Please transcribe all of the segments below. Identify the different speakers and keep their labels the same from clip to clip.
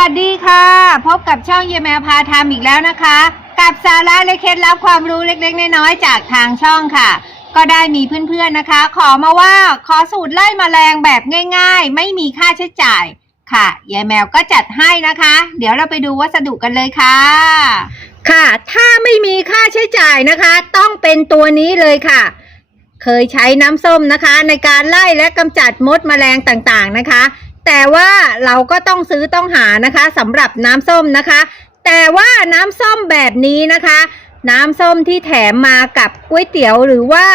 Speaker 1: วัสดีค่ะ พบกับช่องเยแมวพาทำอีกแล้วนะคะ กับสาระและเคล็ดลับความรู้เล็กๆน้อยๆจากทางช่องค่ะ ก็ได้มีเพื่อนๆนะคะ ขอมาว่าขอสูตรไล่มแมลงแบบง่าย ๆ ไม่มีค่าใช้จ่ายค่ะยายแมวก็จัดให้นะคะ เดี๋ยวเราไปดูวัสดุกันเลยค่ะ ค่ะ ถ้าไม่มีค่าใช้จ่ายนะคะ ต้องเป็นตัวนี้เลยค่ะเคยใช้น้ำส้มนะคะ ในการไล่และกำจัดมดแมลงต่างๆนะคะ แต่ว่าเราก็ต้องซื้อต้องหานะคะสำหรับน้ำส้มนะคะ แต่ว่าน้ำส้มแบบนี้นะคะ น้ำส้มที่แถมมากับก๋วยเตี๋ยวหรือว่า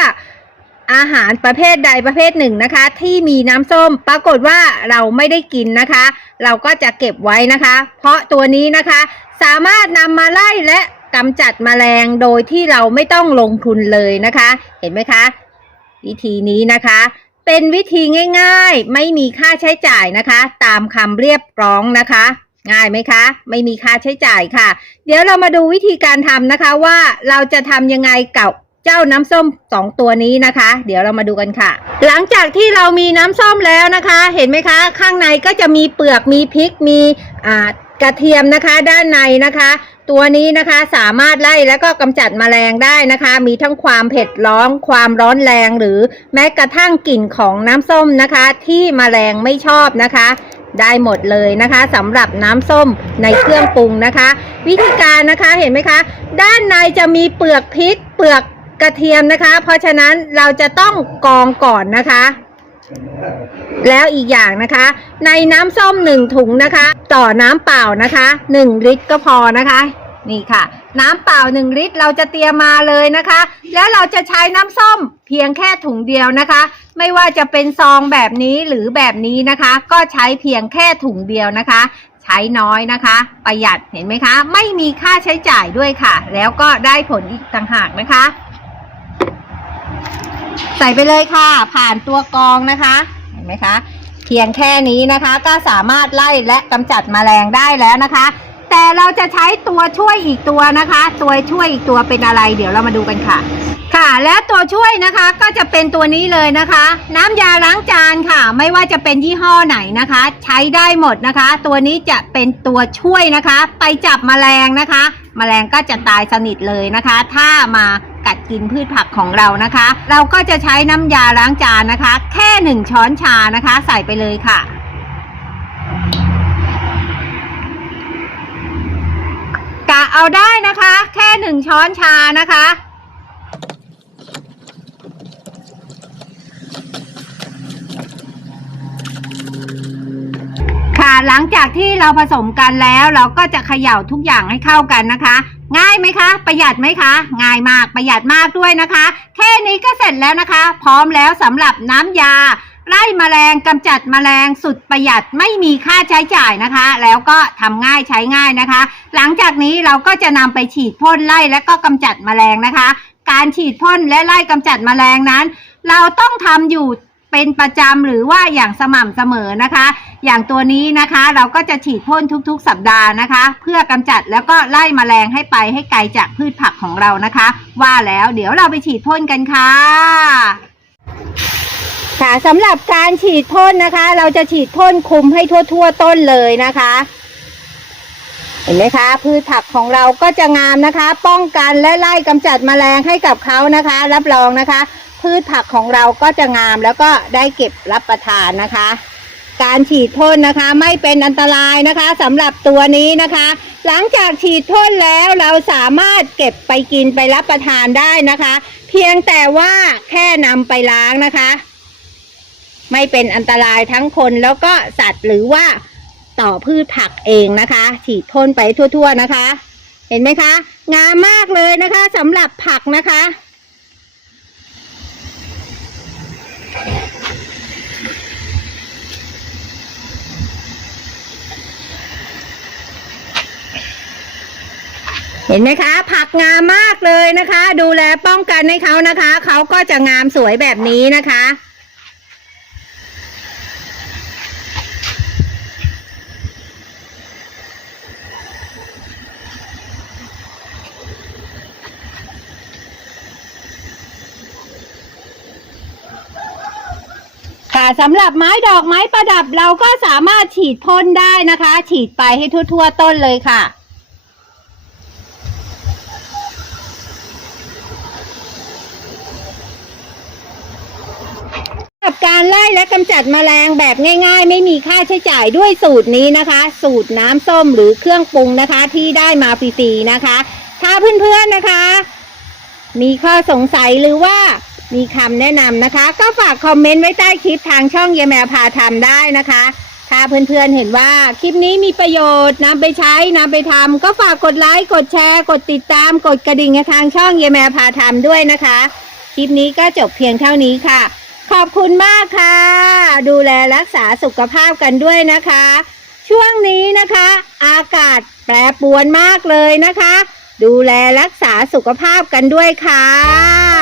Speaker 1: อาหารประเภทใดประเภทหนึ่งนะคะ ที่มีน้ำส้มปรากฏว่าเราไม่ได้กินนะคะ เราก็จะเก็บไว้นะคะ เพราะตัวนี้นะคะ สามารถนำมาไล่และกำจัดแมลงโดยที่เราไม่ต้องลงทุนเลยนะคะ เห็นไหมคะ วิธีนี้นะคะ เป็นวิธีง่ายๆ ไม่มีค่าใช้จ่ายนะคะ ตามคำเรียบร้องนะคะ ง่ายไหมคะ ไม่มีค่าใช้จ่ายค่ะ เดี๋ยวเรามาดูวิธีการทำนะคะว่าเราจะทำยังไงกับเจ้าน้ำส้มสองตัวนี้นะคะ เดี๋ยวเรามาดูกันค่ะ หลังจากที่เรามีน้ำส้มแล้วนะคะ เห็นไหมคะ ข้างในก็จะมีเปลือกมีพริกมีกระเทียมนะคะ ด้านในนะคะ ตัวนี้นะคะสามารถไล่แล้วก็กำจัดแมลงได้นะคะ มีทั้งความเผ็ดร้อนความร้อนแรงหรือแม้กระทั่งกลิ่นของน้ำส้มนะคะ ที่แมลงไม่ชอบนะคะ ได้หมดเลยนะคะสำหรับน้ำส้มในเครื่องปรุงนะคะ วิธีการนะคะเห็นไหมคะ ด้านในจะมีเปลือกพริก เปลือกกระเทียมนะคะ เพราะฉะนั้นเราจะต้องกรองก่อนนะคะ แล้วอีกอย่างนะคะ ในน้ำส้มหนึ่งถุงนะคะ ต่อน้ำเปล่านะคะหนึ่งลิตรก็พอนะคะ นี่ค่ะ น้ำเปล่าหนึ่งลิตรเราจะเตรียมมาเลยนะคะ แล้วเราจะใช้น้ำส้มเพียงแค่ถุงเดียวนะคะ ไม่ว่าจะเป็นซองแบบนี้หรือแบบนี้นะคะ ก็ใช้เพียงแค่ถุงเดียวนะคะ ใช้น้อยนะคะ ประหยัดเห็นไหมคะ ไม่มีค่าใช้จ่ายด้วยค่ะ แล้วก็ได้ผลอีกต่างหากนะคะ ใส่ไปเลยค่ะ ผ่านตัวกรองนะคะ เห็นไหมคะ เพียงแค่นี้นะคะ ก็สามารถไล่และกำจัดแมลงได้แล้วนะคะ แต่เราจะใช้ตัวช่วยอีกตัวนะคะ ตัวช่วยอีกตัวเป็นอะไร เดี๋ยวเรามาดูกันค่ะ ค่ะ และตัวช่วยนะคะก็จะเป็นตัวนี้เลยนะคะ น้ำยาล้างจานค่ะ ไม่ว่าจะเป็นยี่ห้อไหนนะคะ ใช้ได้หมดนะคะ ตัวนี้จะเป็นตัวช่วยนะคะ ไปจับแมลงนะคะแมลงก็จะตายสนิทเลยนะคะ ถ้ามา กัดกินพืชผักของเรานะคะ เราก็จะใช้น้ำยาล้างจานนะคะ แค่หนึ่งช้อนชานะคะ ใส่ไปเลยค่ะกะเอาได้นะคะ แค่หนึ่งช้อนชานะคะค่ะหลังจากที่เราผสมกันแล้วเราก็จะเขย่าทุกอย่างให้เข้ากันนะคะ ง่ายไหมคะ ประหยัดไหมคะ ง่ายมากประหยัดมากด้วยนะคะ แค่นี้ก็เสร็จแล้วนะคะ พร้อมแล้วสำหรับน้ำยาไล่แมลงกำจัดแมลงสุดประหยัดไม่มีค่าใช้จ่ายนะคะ แล้วก็ทำง่ายใช้ง่ายนะคะ หลังจากนี้เราก็จะนำไปฉีดพ่นไล่และก็กำจัดแมลงนะคะ การฉีดพ่นและไล่กำจัดแมลงนั้น เราต้องทำอยู่ เป็นประจำหรือว่าอย่างสม่ำเสมอนะคะ อย่างตัวนี้นะคะเราก็จะฉีดพ่นทุกๆ สัปดาห์นะคะ เพื่อกำจัดแล้วก็ไล่แมลงให้ไปให้ไกลจากพืชผักของเรานะคะ ว่าแล้วเดี๋ยวเราไปฉีดพ่นกันค่ะค่ะสำหรับการฉีดพ่นนะคะ เราจะฉีดพ่นคุมให้ทั่ว ๆ ต้นเลยนะคะ เห็นไหมคะ พืชผักของเราก็จะงามนะคะ ป้องกันและไล่กำจัดแมลงให้กับเขานะคะ รับรองนะคะ พืชผักของเราก็จะงามแล้วก็ได้เก็บรับประทานนะคะ การฉีดพ่นนะคะไม่เป็นอันตรายนะคะสำหรับตัวนี้นะคะ หลังจากฉีดพ่นแล้วเราสามารถเก็บไปกินไปรับประทานได้นะคะ เพียงแต่ว่าแค่นำไปล้างนะคะ ไม่เป็นอันตรายทั้งคนแล้วก็สัตว์หรือว่าต่อพืชผักเองนะคะ ฉีดพ่นไปทั่ว ๆนะคะ เห็นไหมคะ งามมากเลยนะคะสำหรับผักนะคะ เห็นไหมคะ ผักงามมากเลยนะคะ ดูแลป้องกันให้เขานะคะ เขาก็จะงามสวยแบบนี้นะคะ สำหรับไม้ดอกไม้ประดับเราก็สามารถฉีดพ่นได้นะคะ ฉีดไปให้ทั่ว ๆ ต้นเลยค่ะ กับการไล่และกำจัดแมลงแบบง่าย ๆ ไม่มีค่าใช้จ่ายด้วยสูตรนี้นะคะ สูตรน้ำส้มหรือเครื่องปรุงนะคะ ที่ได้มาฟรีๆนะคะ ถ้าเพื่อนๆนะคะ มีข้อสงสัยหรือว่า มีคำแนะนำนะคะ ก็ฝากคอมเมนต์ไว้ใต้คลิปทางช่องเยแมวพาทำได้นะคะ ถ้าเพื่อนๆเห็นว่าคลิปนี้มีประโยชน์นำไปใช้นำไปทำก็ฝากกดไลค์กดแชร์ กดติดตาม กดกระดิ่งทางช่องเยแมวพาทำด้วยนะคะ คลิปนี้ก็จบเพียงเท่านี้ค่ะ ขอบคุณมากค่ะ ดูแลรักษาสุขภาพกันด้วยนะคะ ช่วงนี้นะคะ อากาศแปรปรวนมากเลยนะคะ ดูแลรักษาสุขภาพกันด้วยค่ะ